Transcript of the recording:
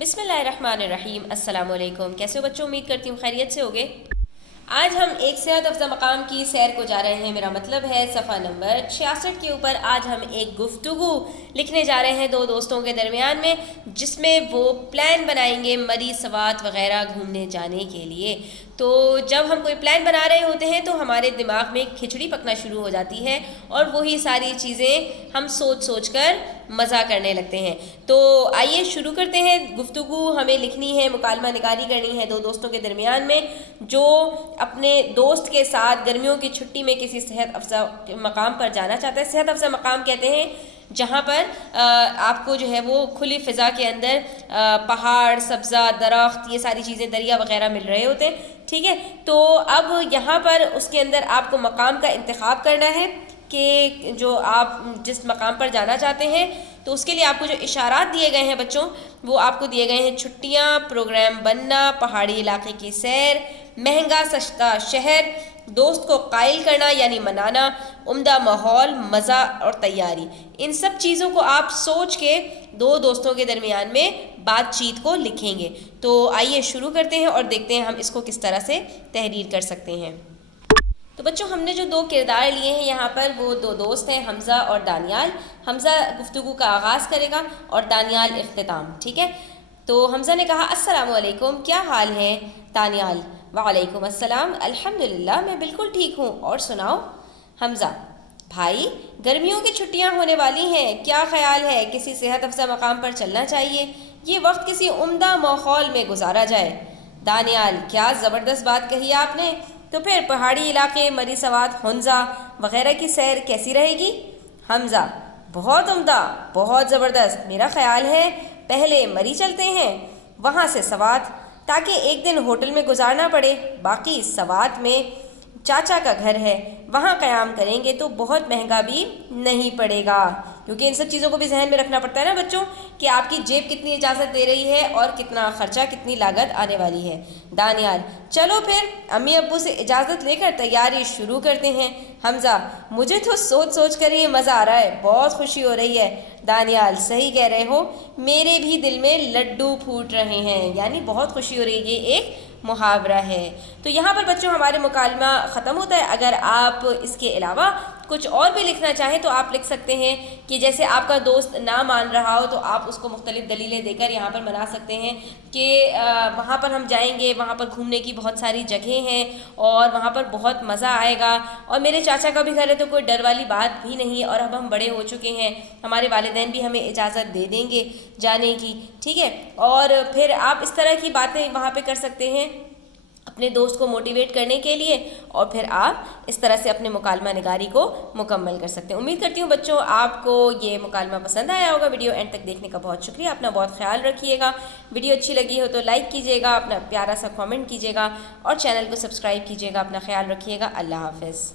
بسم اللہ الرحمن الرحیم۔ السلام علیکم، کیسے ہو بچوں؟ امید کرتی ہوں خیریت سے ہوگے۔ آج ہم ایک صحت افزا مقام کی سیر کو جا رہے ہیں، میرا مطلب ہے صفحہ نمبر 66 کے اوپر۔ آج ہم ایک گفتگو لکھنے جا رہے ہیں دو دوستوں کے درمیان میں، جس میں وہ پلان بنائیں گے مری سوات وغیرہ گھومنے جانے کے لیے۔ تو جب ہم کوئی پلان بنا رہے ہوتے ہیں تو ہمارے دماغ میں کھچڑی پکنا شروع ہو جاتی ہے اور وہی ساری چیزیں ہم سوچ سوچ کر مزہ کرنے لگتے ہیں۔ تو آئیے شروع کرتے ہیں۔ گفتگو ہمیں لکھنی ہے، مکالمہ نگاری کرنی ہے دو دوستوں کے درمیان میں، جو اپنے دوست کے ساتھ گرمیوں کی چھٹی میں کسی صحت افزا مقام پر جانا چاہتا ہے۔ صحت افزا مقام کہتے ہیں جہاں پر آپ کو جو ہے وہ کھلی فضا کے اندر پہاڑ، سبزہ، درخت، یہ ساری چیزیں، دریا وغیرہ مل رہے ہوتے ہیں، ٹھیک ہے۔ تو اب یہاں پر اس کے اندر آپ کو مقام کا انتخاب کرنا ہے کہ جو آپ جس مقام پر جانا چاہتے ہیں، تو اس کے لیے آپ کو جو اشارات دیے گئے ہیں بچوں، وہ آپ کو دیے گئے ہیں: چھٹیاں، پروگرام بننا، پہاڑی علاقے کی سیر، مہنگا سستا شہر، دوست کو قائل کرنا یعنی منانا، عمدہ ماحول، مزہ اور تیاری۔ ان سب چیزوں کو آپ سوچ کے دو دوستوں کے درمیان میں بات چیت کو لکھیں گے۔ تو آئیے شروع کرتے ہیں اور دیکھتے ہیں ہم اس کو کس طرح سے تحریر کر سکتے ہیں۔ تو بچوں، ہم نے جو دو کردار لیے ہیں یہاں پر، وہ دو دوست ہیں، حمزہ اور دانیال۔ حمزہ گفتگو کا آغاز کرے گا اور دانیال اختتام، ٹھیک ہے۔ تو حمزہ نے کہا: السلام علیکم، کیا حال ہے؟ دانیال: وعلیکم السلام، الحمدللہ میں بالکل ٹھیک ہوں، اور سناؤ؟ حمزہ: بھائی، گرمیوں کی چھٹیاں ہونے والی ہیں، کیا خیال ہے کسی صحت افزا مقام پر چلنا چاہیے؟ یہ وقت کسی عمدہ ماحول میں گزارا جائے۔ دانیال: کیا زبردست بات کہی آپ نے! تو پھر پہاڑی علاقے، مری سوات، ہنزا وغیرہ کی سیر کیسی رہے گی؟ حمزہ: بہت عمدہ، بہت زبردست، میرا خیال ہے پہلے مری چلتے ہیں، وہاں سے سوات، تاکہ ایک دن ہوٹل میں گزارنا پڑے، باقی سوات میں چاچا کا گھر ہے، وہاں قیام کریں گے تو بہت مہنگا بھی نہیں پڑے گا، کیونکہ ان سب چیزوں کو بھی ذہن میں رکھنا پڑتا ہے نا بچوں، کہ آپ کی جیب کتنی اجازت دے رہی ہے اور کتنا خرچہ، کتنی لاگت آنے والی ہے۔ دانیال: چلو پھر امی ابو سے اجازت لے کر تیاری شروع کرتے ہیں۔ حمزہ: مجھے تو سوچ سوچ کر ہی مزہ آ رہا ہے، بہت خوشی ہو رہی ہے۔ دانیال: صحیح کہہ رہے ہو، میرے بھی دل میں لڈو پھوٹ رہے ہیں، یعنی بہت خوشی ہو رہی ہے، یہ ایک محاورہ ہے۔ تو یہاں پر بچوں ہمارے مکالمہ ختم ہوتا ہے۔ اگر آپ اس کے علاوہ کچھ اور بھی لکھنا چاہیں تو آپ لکھ سکتے ہیں کہ جیسے آپ کا دوست نہ مان رہا ہو تو آپ اس کو مختلف دلیلیں دے کر یہاں پر منا سکتے ہیں کہ وہاں پر ہم جائیں گے، وہاں پر گھومنے کی بہت ساری جگہیں ہیں اور وہاں پر بہت مزہ آئے گا، اور میرے چاچا کا بھی گھر ہے تو کوئی ڈر والی بات بھی نہیں، اور اب ہم بڑے ہو چکے ہیں، ہمارے والدین بھی ہمیں اجازت دے دیں گے جانے کی، ٹھیک ہے۔ اور پھر آپ اس طرح کی باتیں وہاں پہ کر سکتے ہیں اپنے دوست کو موٹیویٹ کرنے کے لیے، اور پھر آپ اس طرح سے اپنے مکالمہ نگاری کو مکمل کر سکتے ہیں۔ امید کرتی ہوں بچوں آپ کو یہ مکالمہ پسند آیا ہوگا۔ ویڈیو اینڈ تک دیکھنے کا بہت شکریہ، اپنا بہت خیال رکھیے گا۔ ویڈیو اچھی لگی ہو تو لائک کیجیے گا، اپنا پیارا سا کامنٹ کیجیے گا، اور چینل کو سبسکرائب کیجیے گا۔ اپنا خیال رکھیے گا۔ اللہ حافظ۔